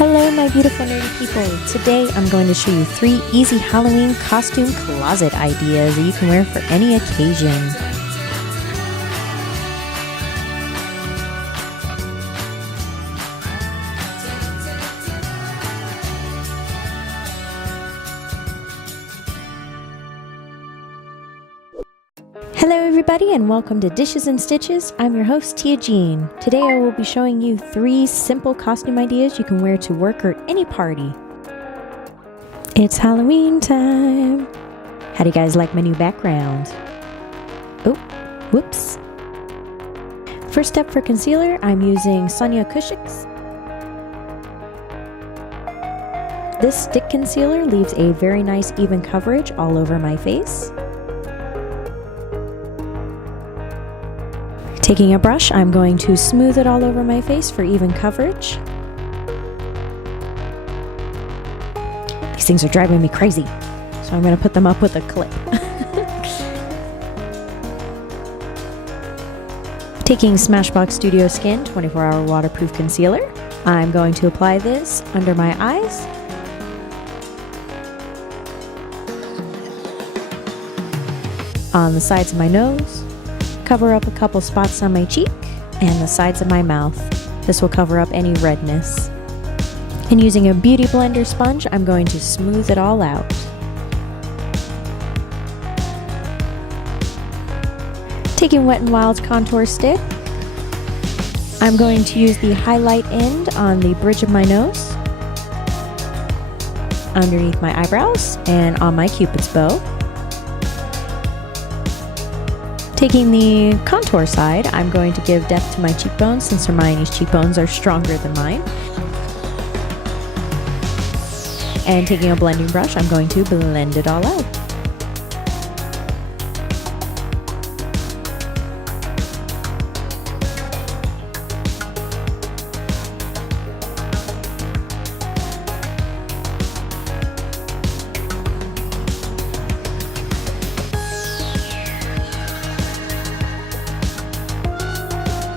Hello my beautiful nerdy people. Today I'm going to show you 3 easy Halloween costume closet ideas that you can wear for any occasion. Hello everybody and welcome to Dishes and Stitches. I'm your host TeeaJeanne. Today I will be showing you 3 simple costume ideas you can wear to work or any party. It's Halloween time! How do you guys like my new background? Oh, whoops. First step for concealer, I'm using Sonia Kashuk's. This stick concealer leaves a very nice even coverage all over my face. Taking a brush, I'm going to smooth it all over my face for even coverage. These things are driving me crazy, so I'm going to put them up with a clip. Taking Smashbox Studio Skin 24-hour waterproof concealer, I'm going to apply this under my eyes. On the sides of my nose. Cover up a couple spots on my cheek and the sides of my mouth. This will cover up any redness. And using a beauty blender sponge, I'm going to smooth it all out. Taking Wet n Wild's contour stick, I'm going to use the highlight end on the bridge of my nose, underneath my eyebrows, and on my Cupid's bow. Taking the contour side, I'm going to give depth to my cheekbones since Hermione's cheekbones are stronger than mine. And taking a blending brush, I'm going to blend it all out.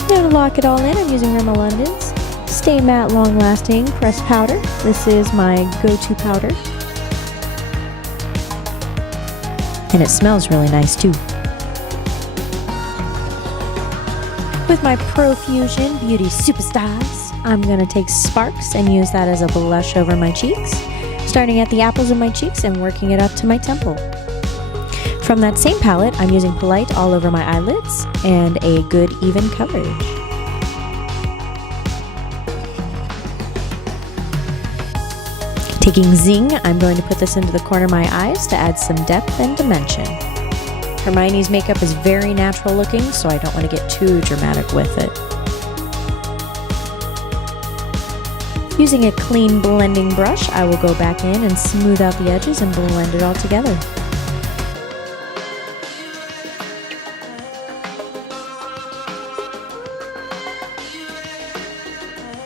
To lock it all in, I'm using Rimmel London's Stay Matte Long Lasting Pressed Powder. This is my go-to powder. And it smells really nice too. With my Profusion Beauty Superstars, I'm going to take Sparks and use that as a blush over my cheeks, starting at the apples of my cheeks and working it up to my temple. From that same palette, I'm using Polite all over my eyelids and a good even coverage. Taking Zing, I'm going to put this into the corner of my eyes to add some depth and dimension. Hermione's makeup is very natural looking, so I don't want to get too dramatic with it. Using a clean blending brush, I will go back in and smooth out the edges and blend it all together.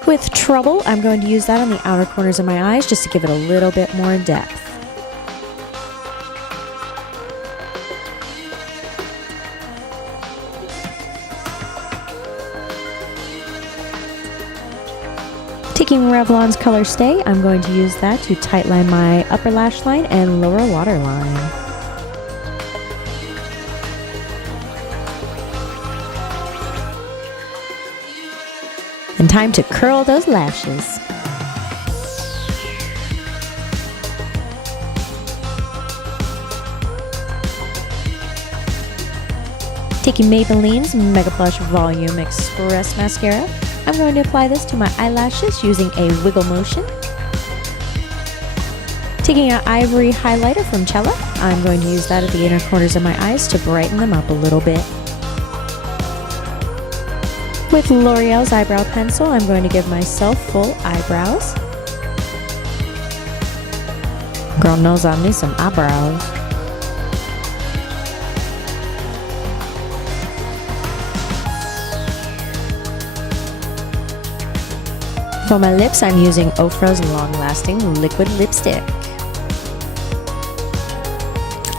With Trouble, I'm going to use that on the outer corners of my eyes just to give it a little bit more depth. Taking Revlon's Colorstay, I'm going to use that to tightline my upper lash line and lower waterline. And time to curl those lashes. Taking Maybelline's Mega Plush Volume Express Mascara, I'm going to apply this to my eyelashes using a wiggle motion. Taking an ivory highlighter from Cella, I'm going to use that at the inner corners of my eyes to brighten them up a little bit. With L'Oreal's eyebrow pencil, I'm going to give myself full eyebrows. Girl knows I need some eyebrows. For my lips, I'm using Ofra's Long Lasting Liquid Lipstick.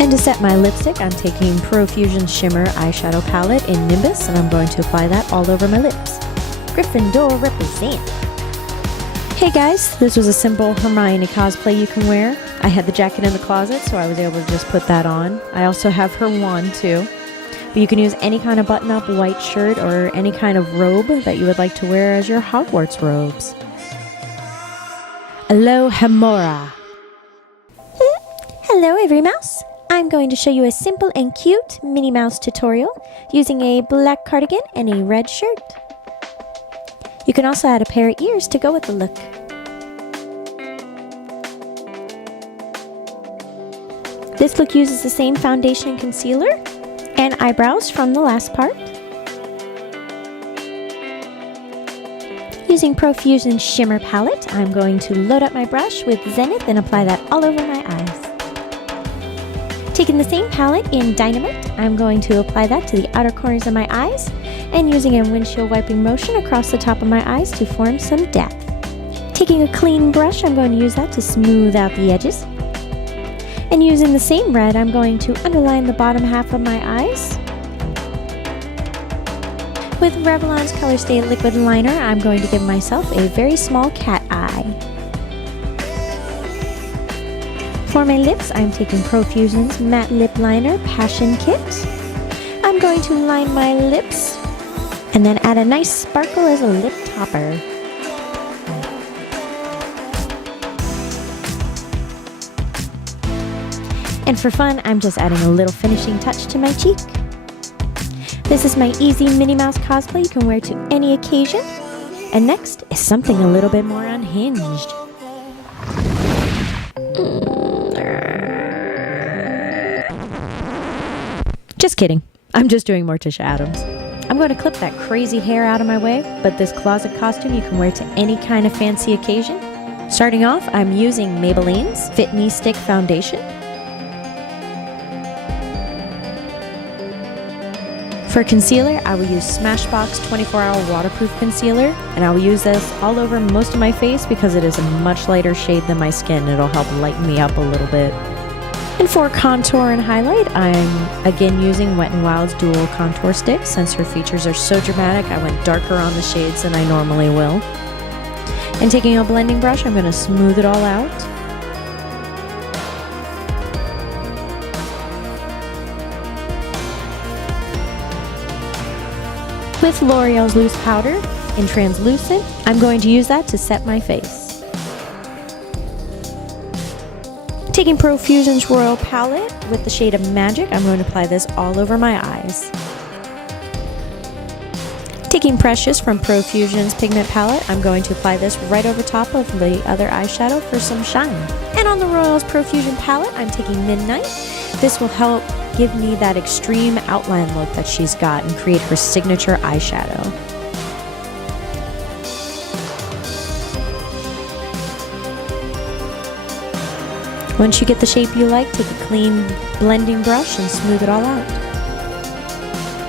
And to set my lipstick, I'm taking Profusion Shimmer Eyeshadow Palette in Nimbus, and I'm going to apply that all over my lips. Gryffindor represent! Hey guys, this was a simple Hermione cosplay you can wear. I had the jacket in the closet, so I was able to just put that on. I also have her wand too. But you can use any kind of button-up white shirt or any kind of robe that you would like to wear as your Hogwarts robes. Alohomora. Hello every mouse. I'm going to show you a simple and cute Minnie Mouse tutorial using a black cardigan and a red shirt. You can also add a pair of ears to go with the look. This look uses the same foundation and concealer and eyebrows from the last part. Using Profusion Shimmer Palette, I'm going to load up my brush with Zenith and apply that all over my eyes. Taking the same palette in Dynamite, I'm going to apply that to the outer corners of my eyes and using a windshield wiping motion across the top of my eyes to form some depth. Taking a clean brush, I'm going to use that to smooth out the edges. And using the same red, I'm going to underline the bottom half of my eyes. With Revlon's Colorstay liquid liner, I'm going to give myself a very small cat eye. For my lips, I'm taking Profusion's Matte Lip Liner Passion Kit. I'm going to line my lips and then add a nice sparkle as a lip topper. And for fun, I'm just adding a little finishing touch to my cheek. This is my easy Minnie Mouse cosplay you can wear to any occasion. And next is something a little bit more unhinged. Just kidding. I'm just doing Morticia Addams. I'm going to clip that crazy hair out of my way, but this closet costume you can wear to any kind of fancy occasion. Starting off, I'm using Maybelline's Fit Me Stick Foundation. For concealer, I will use Smashbox 24-Hour Waterproof Concealer, and I will use this all over most of my face because it is a much lighter shade than my skin. It'll help lighten me up a little bit. And for contour and highlight, I'm again using Wet n Wild's Dual Contour Stick. Since her features are so dramatic, I went darker on the shades than I normally will. And taking a blending brush, I'm going to smooth it all out. With L'Oreal's Loose Powder in Translucent, I'm going to use that to set my face. Taking Profusion's Royal Palette with the shade of Magic, I'm going to apply this all over my eyes. Taking Precious from Profusion's Pigment Palette, I'm going to apply this right over top of the other eyeshadow for some shine. And on the Royal's Profusion Palette, I'm taking Midnight. This will help give me that extreme outline look that she's got and create her signature eyeshadow. Once you get the shape you like, take a clean blending brush and smooth it all out.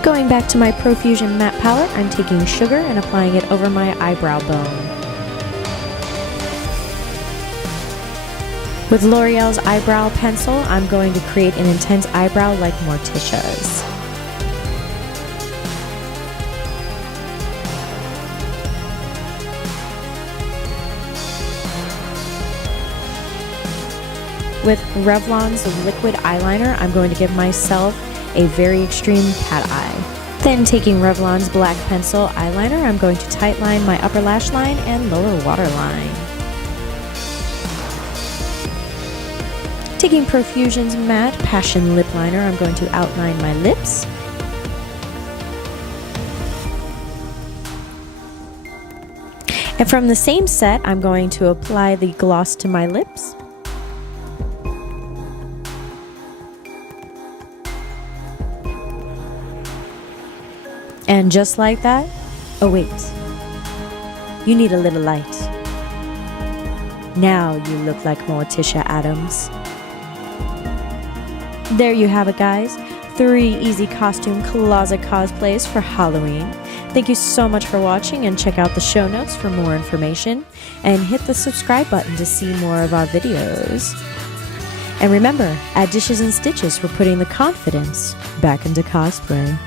Going back to my Profusion matte palette, I'm taking Sugar and applying it over my eyebrow bone. With L'Oreal's eyebrow pencil, I'm going to create an intense eyebrow like Morticia's. With Revlon's liquid eyeliner, I'm going to give myself a very extreme cat eye. Then taking Revlon's black pencil eyeliner, I'm going to tightline my upper lash line and lower waterline. Taking Profusion's matte Passion lip liner, I'm going to outline my lips. And from the same set, I'm going to apply the gloss to my lips. And just like that, oh wait, you need a little light. Now you look like Morticia Addams. There you have it, guys. 3 easy costume closet cosplays for Halloween. Thank you so much for watching, and check out the show notes for more information. And hit the subscribe button to see more of our videos. And remember, at Dishes and Stitches, we're putting the confidence back into cosplay.